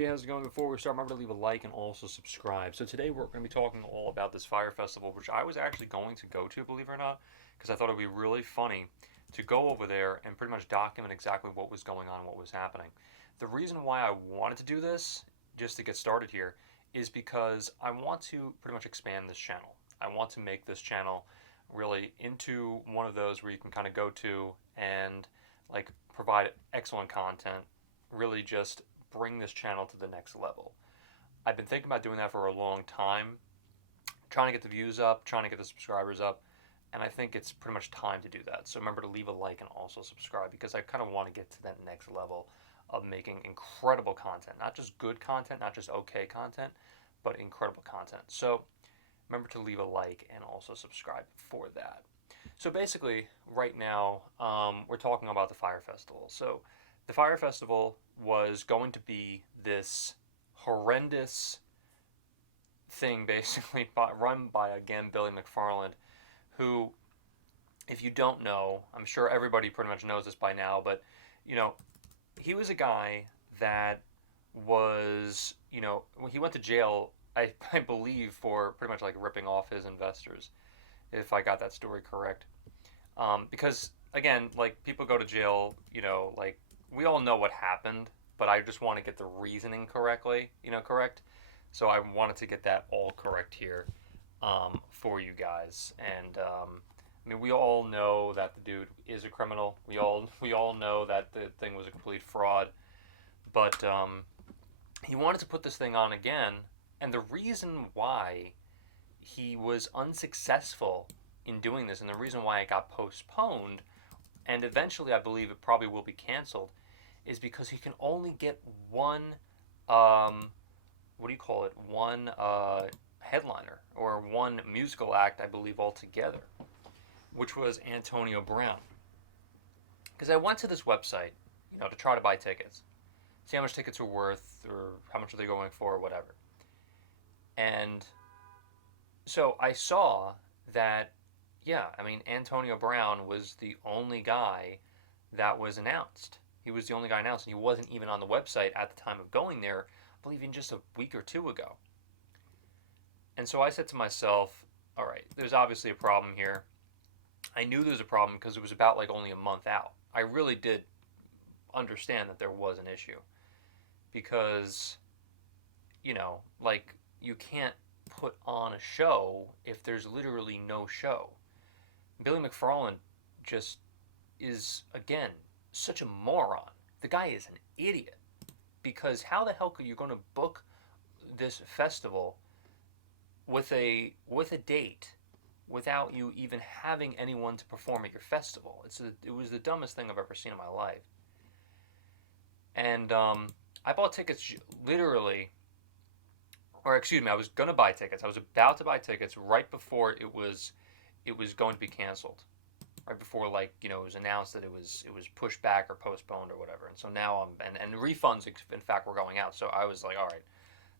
Hey, how's it going? Before we start, remember to leave a like and also subscribe. So today we're going to be talking all about this Fyre Festival, which I was actually going to go to, believe it or not, because I thought it would be really funny to go over there and pretty much document exactly what was going on, what was happening. The reason why I wanted to do this, just to get started here, is because I want to pretty much expand this channel. I want to make this channel really into one of those where you can kind of go to and like provide excellent content, really just bring this channel to the next level. I've been thinking about doing that for a long time, trying to get the views up, trying to get the subscribers up, and I think it's pretty much time to do that. So remember to leave a like and also subscribe because I kind of want to get to that next level of making incredible content, not just good content, not just okay content, but incredible content. So remember to leave a like and also subscribe for that. So basically, right now, we're talking about the Fyre Festival. So the Fyre Festival was going to be this horrendous thing, basically run by again Billy McFarland, who, if you don't know, I'm sure everybody pretty much knows this by now, but you know, he was a guy that was, he went to jail, I believe, for pretty much like ripping off his investors, if I got that story correct. Because again, like people go to jail, like we all know what happened, but I just want to get the reasoning correctly, correct. So I wanted to get that all correct here for you guys. And I mean, we all know that the dude is a criminal. We all know that the thing was a complete fraud. But he wanted to put this thing on again, and the reason why he was unsuccessful in doing this, and the reason why it got postponed, and eventually I believe it probably will be canceled, is because he can only get one, what do you call it? One headliner or one musical act, I believe, altogether, which was Antonio Brown. Because I went to this website, to try to buy tickets, see how much tickets are worth or how much are they going for or whatever. And so I saw that, yeah, I mean, Antonio Brown was the only guy that was announced. He was the only guy announced, and he wasn't even on the website at the time of going there, I believe even just a week or two ago. And so I said to myself, all right, there's obviously a problem here. I knew there was a problem because it was about like only a month out. I really did understand that there was an issue because, like you can't put on a show if there's literally no show. Billy McFarland just is, again, such a moron. The guy is an idiot. Because how the hell are you going to book this festival with a date without you even having anyone to perform at your festival? It was the dumbest thing I've ever seen in my life. And I bought tickets literally, or excuse me, I was gonna buy tickets. I was about to buy tickets right before it was going to be canceled. Right before, like, it was announced that it was pushed back or postponed or whatever. And so now and refunds in fact were going out. So I was like, all right,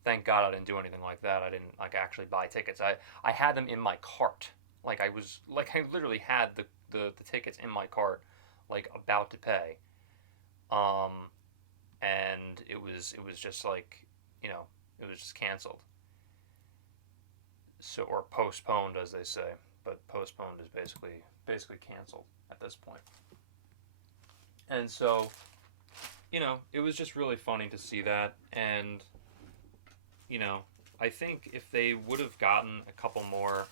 thank God I didn't do anything like that. I didn't like actually buy tickets. I had them in my cart. Like I literally had the tickets in my cart, like about to pay. Um, and it was just like, it was just canceled. So, or postponed as they say, but postponed is basically canceled at this point. And so, it was just really funny to see that. And you know, I think if they would have gotten a couple more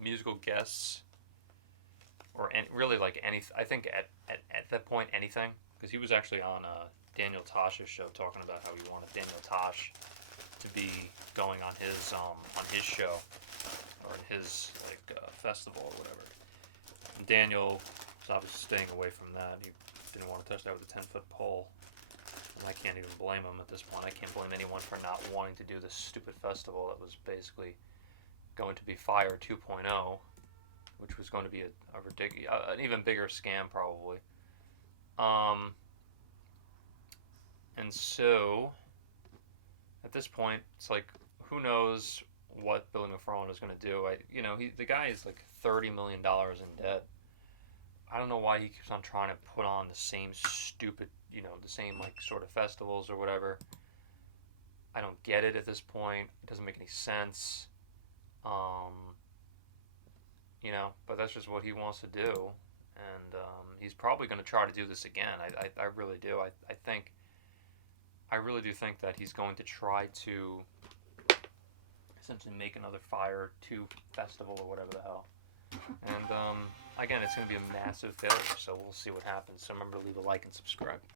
musical guests, or really like I think at that point anything, because he was actually on Daniel Tosh's show talking about how he wanted Daniel Tosh to be going on his show or in his festival or whatever. And Daniel was obviously staying away from that. He didn't want to touch that with a 10-foot pole. And I can't even blame him at this point. I can't blame anyone for not wanting to do this stupid festival that was basically going to be Fyre 2.0, which was going to be a ridiculous, an even bigger scam probably. And so at this point, it's like, who knows what Billy McFarland is going to do? The guy is like $30 million in debt. I don't know why he keeps on trying to put on the same stupid, the same like sort of festivals or whatever. get it at this point. It doesn't make any sense. Um, but that's just what he wants to do, and he's probably going to try to do this again. I really do. I really do think that he's going to try to essentially make another Fyre 2 festival or whatever the hell. And again, it's going to be a massive failure, so we'll see what happens. So remember to leave a like and subscribe.